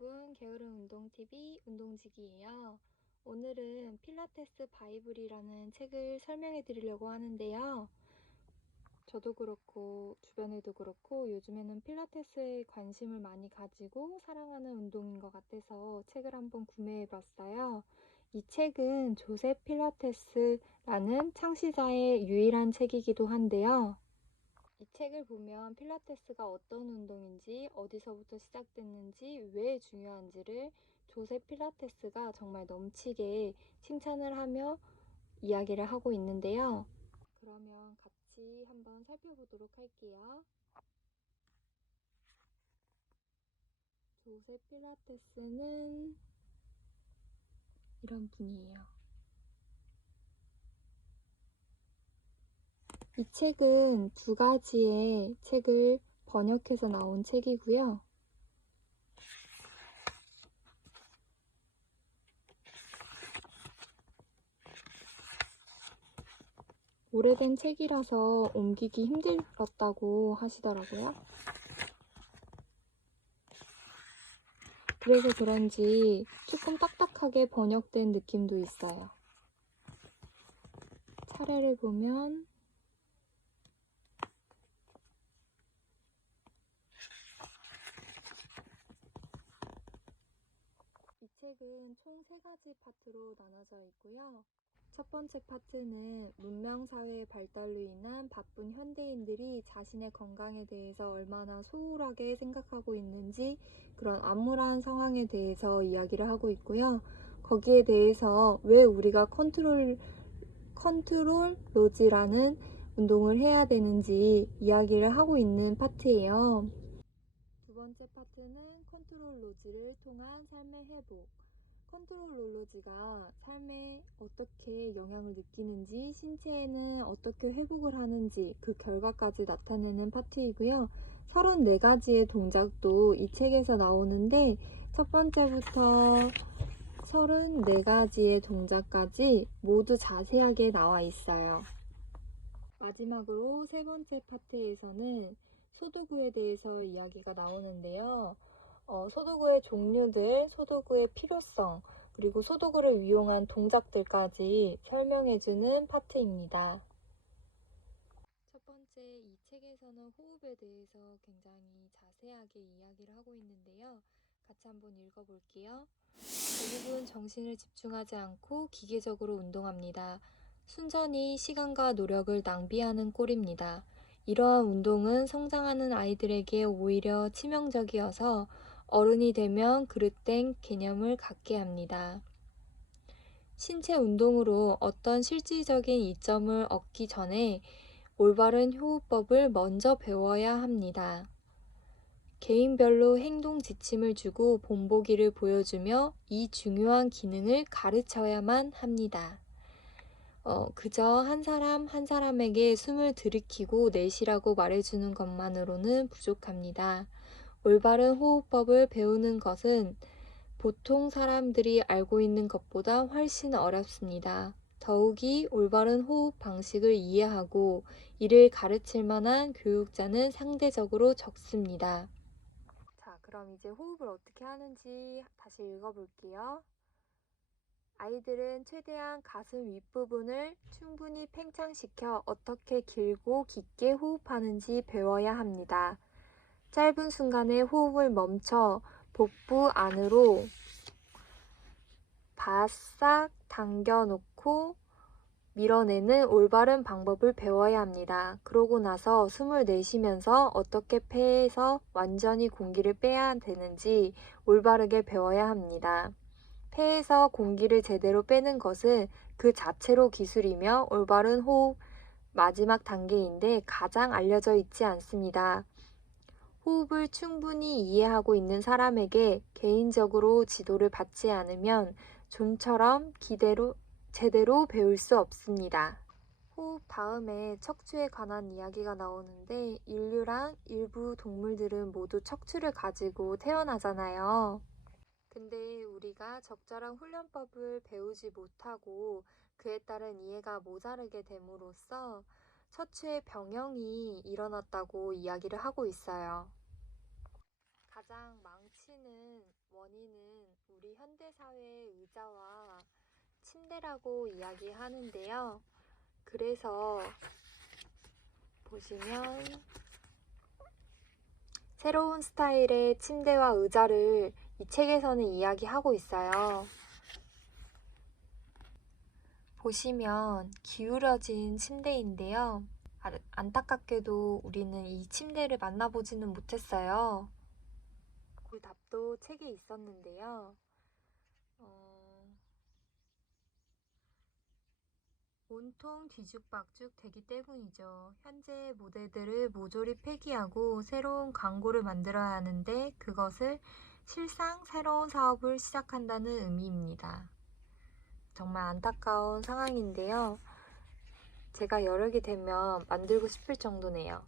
여러분, 게으른 운동TV 운동지기예요. 오늘은 필라테스 바이블이라는 책을 설명해 드리려고 하는데요. 저도 그렇고 주변에도 그렇고 요즘에는 필라테스에 관심을 많이 가지고 사랑하는 운동인 것 같아서 책을 한번 구매해 봤어요. 이 책은 조셉 필라테스라는 창시자의 유일한 책이기도 한데요. 이 책을 보면 필라테스가 어떤 운동인지, 어디서부터 시작됐는지, 왜 중요한지를 조셉 필라테스가 정말 넘치게 칭찬을 하며 이야기를 하고 있는데요. 그러면 같이 한번 살펴보도록 할게요. 조셉 필라테스는 이런 분이에요. 이 책은 두 가지의 책을 번역해서 나온 책이고요. 오래된 책이라서 옮기기 힘들었다고 하시더라고요. 그래서 그런지 조금 딱딱하게 번역된 느낌도 있어요. 차례를 보면 이 책은 총 3가지 파트로 나눠져 있고요. 첫 번째 파트는 문명사회의 발달로 인한 바쁜 현대인들이 자신의 건강에 대해서 얼마나 소홀하게 생각하고 있는지 그런 암울한 상황에 대해서 이야기를 하고 있고요. 거기에 대해서 왜 우리가 컨트롤 로즈라는 운동을 해야 되는지 이야기를 하고 있는 파트예요. 두 번째 파트는 컨트롤 로즈를 통한 삶의 회복. 컨트롤 롤러지가 삶에 어떻게 영향을 느끼는지, 신체에는 어떻게 회복을 하는지 그 결과까지 나타내는 파트이고요. 34가지의 동작도 이 책에서 나오는데 첫 번째부터 34가지의 동작까지 모두 자세하게 나와 있어요. 마지막으로 세 번째 파트에서는 소도구에 대해서 이야기가 나오는데요. 소도구의 종류들, 소도구의 필요성, 그리고 소도구를 이용한 동작들까지 설명해주는 파트입니다. 첫 번째, 이 책에서는 호흡에 대해서 굉장히 자세하게 이야기를 하고 있는데요. 같이 한번 읽어볼게요. 대부분 정신을 집중하지 않고 기계적으로 운동합니다. 순전히 시간과 노력을 낭비하는 꼴입니다. 이러한 운동은 성장하는 아이들에게 오히려 치명적이어서 어른이 되면 그릇된 개념을 갖게 합니다. 신체 운동으로 어떤 실질적인 이점을 얻기 전에 올바른 호흡법을 먼저 배워야 합니다. 개인별로 행동 지침을 주고 본보기를 보여주며 이 중요한 기능을 가르쳐야만 합니다. 그저 한 사람 한 사람에게 숨을 들이키고 내쉬라고 말해주는 것만으로는 부족합니다. 올바른 호흡법을 배우는 것은 보통 사람들이 알고 있는 것보다 훨씬 어렵습니다. 더욱이 올바른 호흡 방식을 이해하고 이를 가르칠 만한 교육자는 상대적으로 적습니다. 자, 그럼 이제 호흡을 어떻게 하는지 다시 읽어볼게요. 아이들은 최대한 가슴 윗부분을 충분히 팽창시켜 어떻게 길고 깊게 호흡하는지 배워야 합니다. 짧은 순간에 호흡을 멈춰 복부 안으로 바싹 당겨놓고 밀어내는 올바른 방법을 배워야 합니다. 그러고 나서 숨을 내쉬면서 어떻게 폐에서 완전히 공기를 빼야 되는지 올바르게 배워야 합니다. 폐에서 공기를 제대로 빼는 것은 그 자체로 기술이며 올바른 호흡 마지막 단계인데 가장 알려져 있지 않습니다. 호흡을 충분히 이해하고 있는 사람에게 개인적으로 지도를 받지 않으면 좀처럼 제대로 배울 수 없습니다. 호흡 다음에 척추에 관한 이야기가 나오는데 인류랑 일부 동물들은 모두 척추를 가지고 태어나잖아요. 근데 우리가 적절한 훈련법을 배우지 못하고 그에 따른 이해가 모자르게 됨으로써 척추의 병형이 일어났다고 이야기를 하고 있어요. 가장 망치는 원인은 우리 현대사회의 의자와 침대라고 이야기하는데요. 그래서 보시면 새로운 스타일의 침대와 의자를 이 책에서는 이야기하고 있어요. 보시면 기울어진 침대인데요. 안타깝게도 우리는 이 침대를 만나보지는 못했어요. 그 답도 책에 있었는데요. 온통 뒤죽박죽 되기 때문이죠. 현재 모델들을 모조리 폐기하고 새로운 광고를 만들어야 하는데 그것을 실상 새로운 사업을 시작한다는 의미입니다. 정말 안타까운 상황인데요. 제가 여력이 되면 만들고 싶을 정도네요.